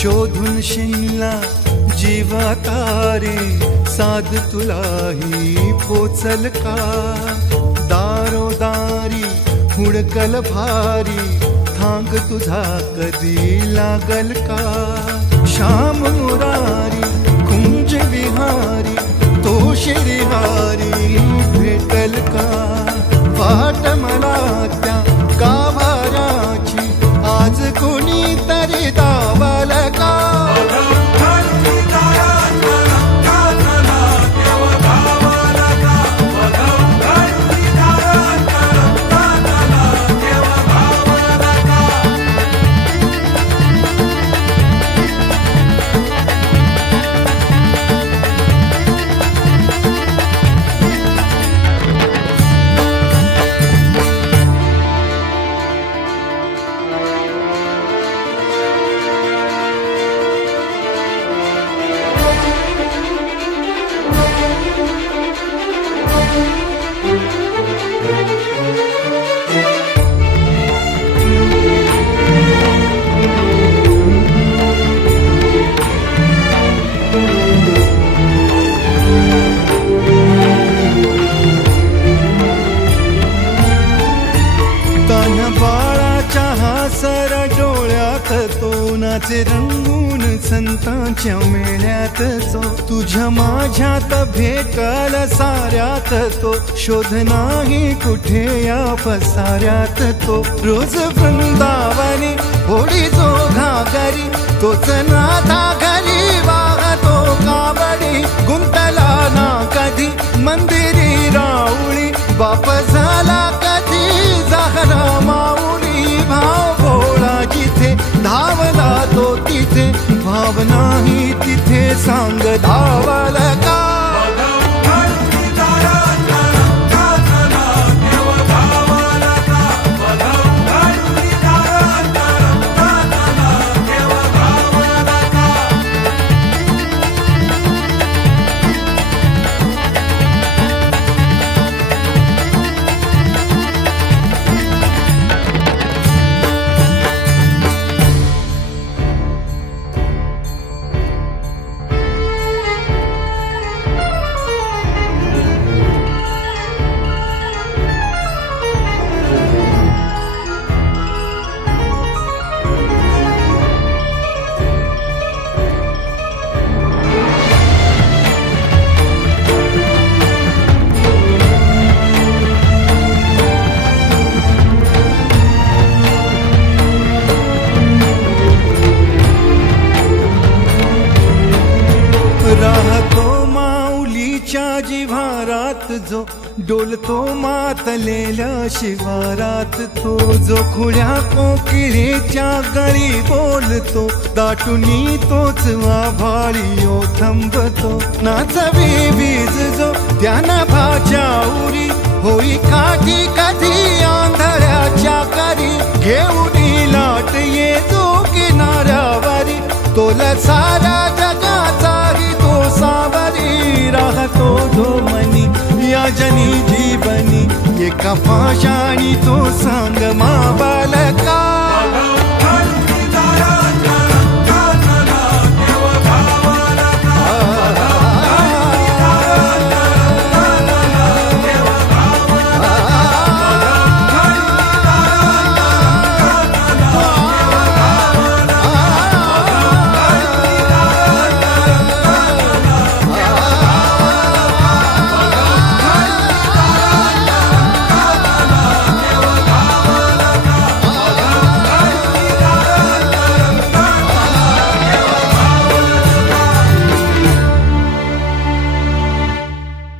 शोधून शिनला जीवा तारे साध तुलाही पोचल का दारोदारी हुडकल भारी थांग तुझा कधी लागल का श्याम मुरारी कुंज विहारी तो शिरिहारी भेटल का वाट मला त्या गाभाराची आज कोणी तरी दावल का सर डोळ्यात तो नाचे रंगून संतांच्या मेळ्यात तो तुझ्या माझ्यात भेटल साऱ्यात तो शोध नाही कुठे या पसाऱ्यात तो रोज वृंदावनी होडी जो घागरी तोच नाथा घरी वाहतो कावडी गुंतला ना कधी मंदिरी राऊळी बाप झाला कधी जाहरा माऊली भाव भोळा जिथे धावला तो तिथे भाव नाही तिथे सांग धावल का राहतो माऊलीच्या जिव्हारात जो डोलतो मातलेल्या शिवारात तो जो खुळ्या कोकिळेच्या गळी बोलतो दाटुनी तोच आभाळी थांबतो नाचवी बीज जो त्याना भाच्याउरी होई काठी कधी आंधळ्याच्या करी घेऊन लाट ये जो किनाऱ्यावरी तोला सारा जगाचाही तो सावरी राहतो जो मनी या जनी जीवनी एका पाशाणी तो सांग मा बालका